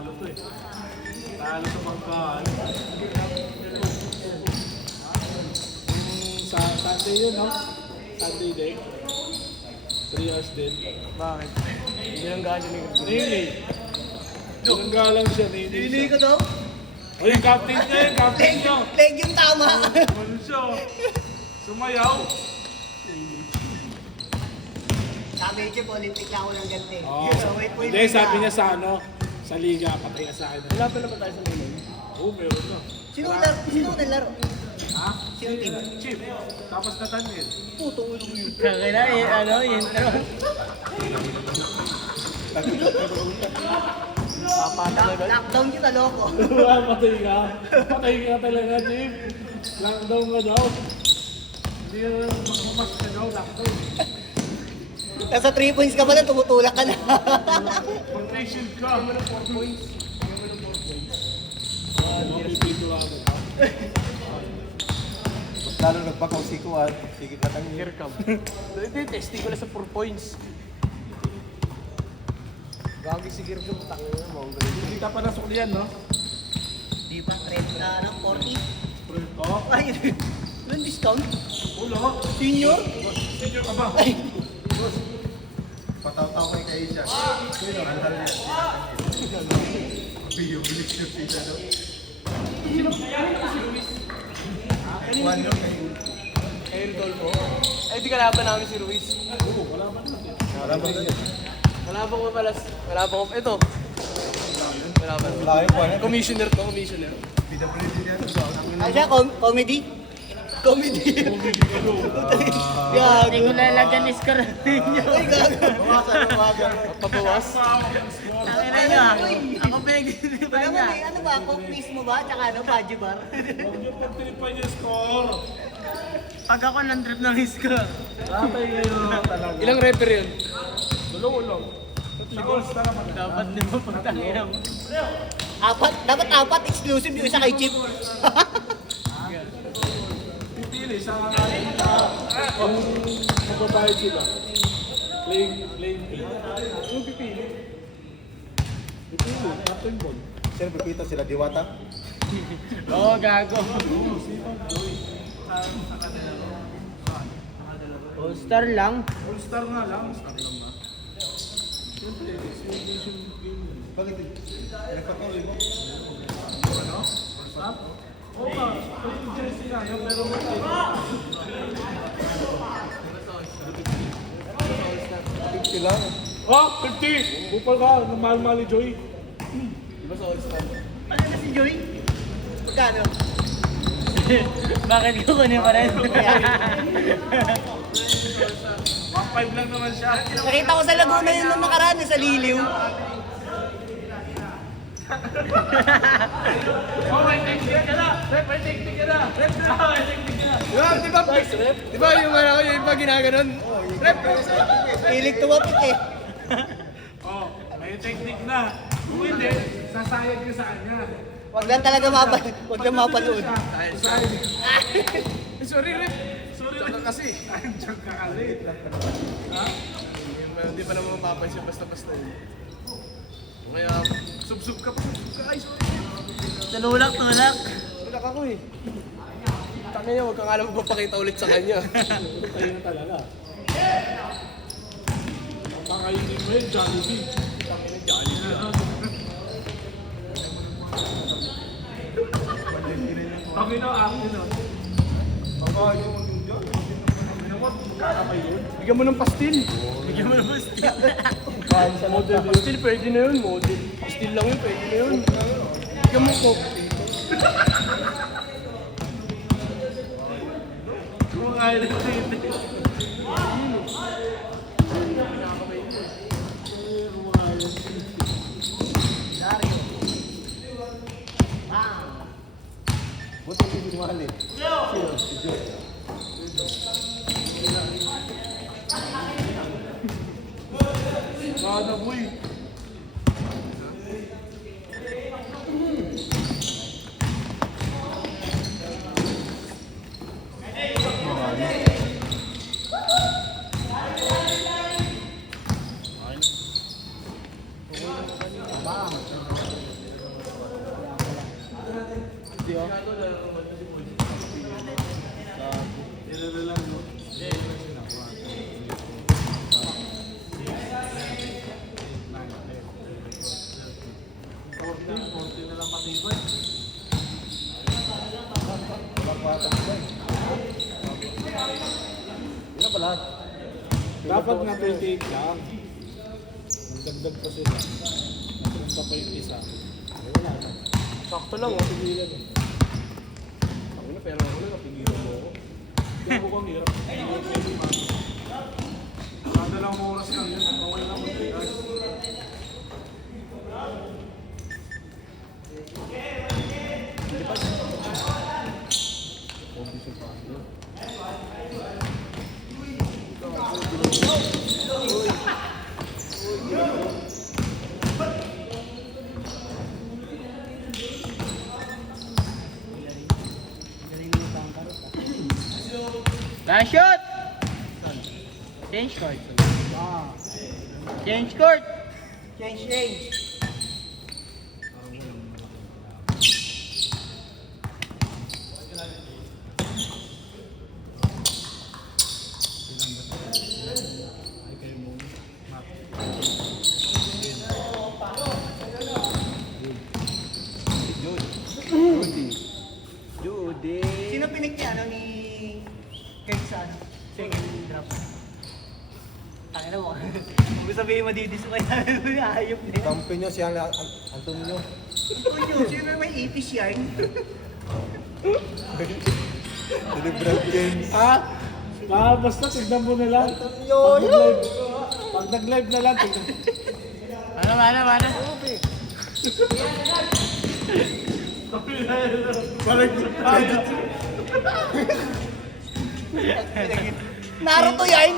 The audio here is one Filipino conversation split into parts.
Talo to eh. Talo sa pagkaan. Sa Sunday yun, no? Sunday day. 3 hours din. Bakit? Hindi lang gano'n yung Nili. Tinangga lang siya, Nili. Hindi ko daw. Uy, captain niya yun, captain niya. Leg yung tama. Ano siya? Sumayaw. Sabi niya, Olympic na ako ng ganti. Oh. So, wait po Hindi, sabi niya sa ano, sa liga, patay ka sa akin. Wala pa naman tayo sa Linoy. Oo, meron na. Sino nalaro? Ha? Sino team? Chip. Tapos natanil. Puto ulo mo yun. Kaya ano, intro. Papatalaga. Lockdown yun, naloko. Patay ka. Patay ka talaga, Chip. Lockdown ka daw. Hindi na makamas ka daw, lockdown. Nasa 3 points ka pala, tumutulak ka na. Mag-face ka. Hindi mo na 4 points. Mapipito ako. Lalo nagbakaw si Kuan, sige na tayo. Here come. Hindi, testing ko lang sa 4 points. Gagi si Girgum, tangin na mo. Hindi ka pa nasuklian, no? Di ba, 30 na, 40? Oo. Ay, walang discount. Ulo. Senior? Senior ka ba? Ay, Pataw-taw kay Kaisha. Andal niya. Piyo, bilis siya siya daw. Kuan yun kayo. Air Dolpo. Ay, di kalaban namin si Ruiz. Oo, wala ba naman. Wala ba na? Kalaban ko pala. Kalaban ko. Ito. Kalaban. Wala yung Kuan yan. Commissioner to, commissioner. PWD yan. ay siya, comedy? Comedy. Gago. Hindi ko lalagyan ni score ninyo. Ay, gago. Bawasan. Pabawas. Tangina nyo ah. Ako pinag-inipan Alam mo, niya. may ano ba, coke mismo ba? Tsaka ano, Baji Bar? Huwag niyo pagtiripan yung score. Pag ako ng trip ng score. Tatay kayo talaga. Ilang refer yun? Dulong-ulong. Si All-Star naman. Dapat di ba pagtangina mo? Dapat apat, exclusive yung isa kay Chip. Pipili sa kung magbabayad sila. Playing team. Yung pipili. Pipili, captain ball. Sir, pipita sila Diwata. Oo, gago. All-star lang. All-Star nga lang. All-Star lang nga. Siyempre, yung game. Bakit? Nagpatuloy mo? Ano? All-Star? Oo ba? Playing jersey nga yun, pero Pipti lang. Oh, 50! Bupal ka, mahal-mahal ni Joey. Di ba sa All-Star? Ano na si Joey? Magkano? Bakit ko kunin pa rin? 1.5 lang naman siya. Nakita ko sa Laguna yun nung nakaraan, sa Liliw. Oh, may technique ka na! Rep, may technique ka na! Rep na! May technique ka na! Di ba yung ano, yung pag ginaganon? Rep! Pilig tumapit eh. Oh, may technique na. Kung hindi, sasayag ka sa kanya. Wag lang talaga wag lang mapanood. Sayag. Sorry, Rep. Sorry Joke kasi. Andiyan ka kasi. Hindi pa naman mapapansin basta-basta yun. Kaya, sub-sub ka pa. Ay, sorry. Tulak. Wala ka ko eh. Tangin niya, huwag kang alam magpapakita ulit sa kanya. Tayo na talaga. Pakainin mo yun, Jollibee. Tangin na Jollibee. Pag ino-akin nun. Baka yung mag-enjoy. Ano mo, kakamay yun? Bigyan mo ng pastil. Bigyan mo naman stick. Model pastil, pwede na yun. Model. Pastil lang yun, pwede na yun. Bigyan mo ko. Kumakain na hindi. Buti hindi mahal eh. Si Joe. Sana boy. Dapat nga 28 lang. Nagdagdag pa sila. Napunta pa yung isa. Sakto lang, oh. Pigilan eh. Ako na, pero ako na, napigilan mo ako. Hindi ako kang hirap. Hindi ako pwede mati. Kada lang oras lang yun. Okay lang mo guys. Last shot! Change court. Change court! Change. Judy. Sino pinik niya, ano, ni Kurt sa ano? Second drop. Tangina mo. Kung sabihin madidis mo kaya ayop na yun. Kampi niyo si Antonio. Antonio, sino may ipis yan? Deliberate games. Basta tignan mo na lang. Pag nag-live na lang, tignan. Mana? Naruto yan!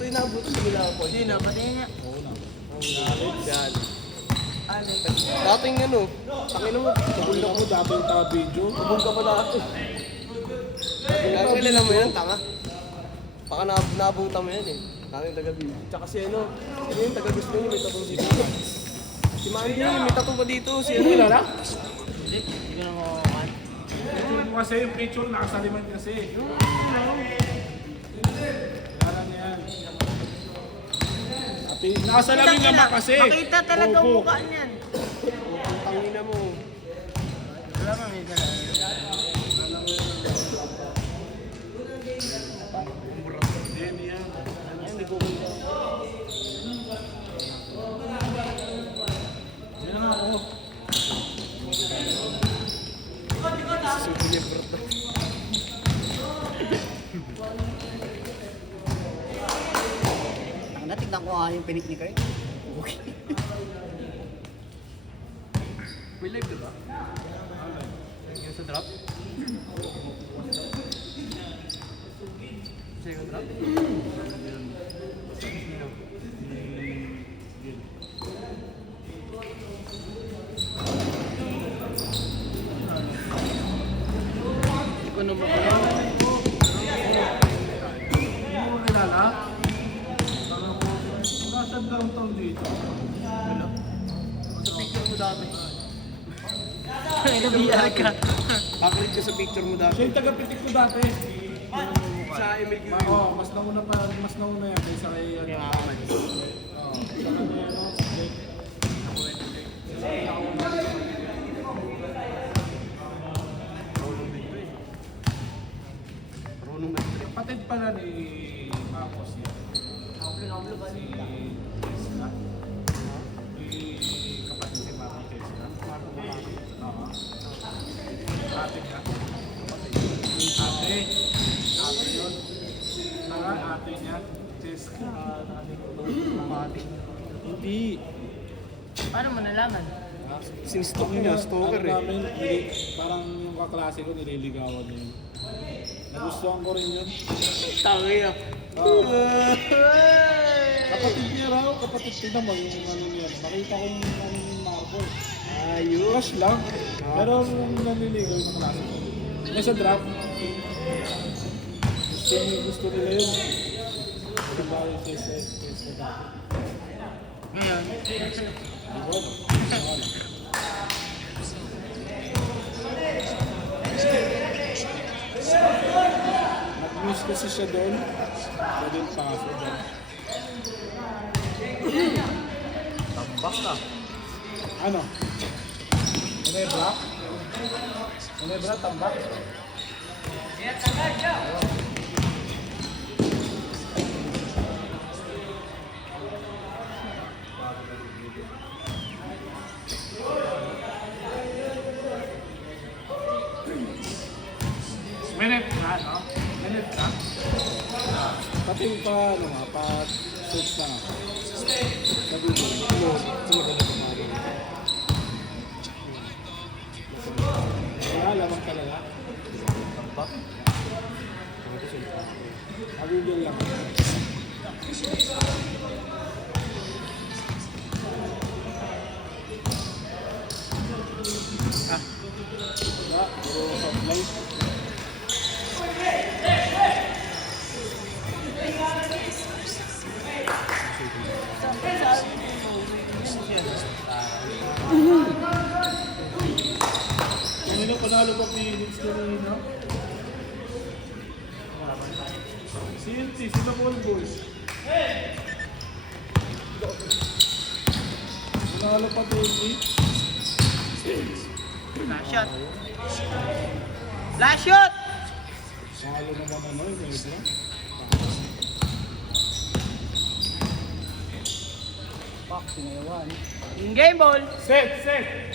Ito inabot sa nila ako. Hindi na, pati nga. Yan. Dating ano, tangin mo, Sabi ako, dapat yung video. tubog ka pa dati. Actually, alam mo yan, tanga. Baka naabutan mo yan eh. Tanging taga-video. Tsaka si ano, sino yung taga-gusto niyo, may tattoo dito. Si Mandy, may tattoo pa dito. Si ano, Kilala? Hindi ko na makukuhan. Picture mo kasi, yung picture nakasaliman kasi. Kilala niya yan. Nakasalamin naman kasi. Makita talaga ang Opo. mukha niyan. tangina mo. Wala kang may dala. Ayun, nagkukunta. Yan ako. Super libre to. Tignan ko nga yung pinik ni Kurt. Okay. May live diba? Yung sa drop? Second drop? Sino? Hindi ko naman Hindi mo kilala? Nasa downtown dito. sa picture mo dati. Ay, nabiyar ka. Kakilig ka sa picture mo dati. Siya yung taga-pitik ko dati. Sa MLQ. Oo, mas nauna yan kaysa kay ano. Oo, sa kanya ano. Runong metric. Kapatid pala ni Marcos yan. Si Tesla. Kapatid si Marcos Tesla. Oo. Ate niya. Ate yun. Ate niya. Tesla. Hindi. Paano mo nalaman? Sinistalk niya, stalker eh. Namin, parang yung kaklase ko nililigawan niya yun. Nagustuhan ko rin yun. Tangi ah. Kapatid niya raw, kapatid ko naman yung ano niya. Nakita ko yung ano ni Marco. Ayos. Crush lang. Pero yung nanliligaw yung kaklase ko. May sa draft. Gusto nila yun. Diba yung sa draft. Ngayon. Nag-miss kasi siya doon. Pwede yung paso doon. Basta. Ano? Ginebra? Ginebra, tambak? Minute na, no? Minute na? Pati pa, ano nga, pa switch na nga. Sabi ko, tulog ka na kumari. Wala, lamang talaga. Tampak. Agugil lang. Wala, puro supply. Kanina panalo pa Phoenix kanina. CNT, sila Paul Boys. Panalo pa Phoenix. Last shot. Last shot! Panalo naman ano, yung medyo. Pak, sinayawan. In game ball. Set, set!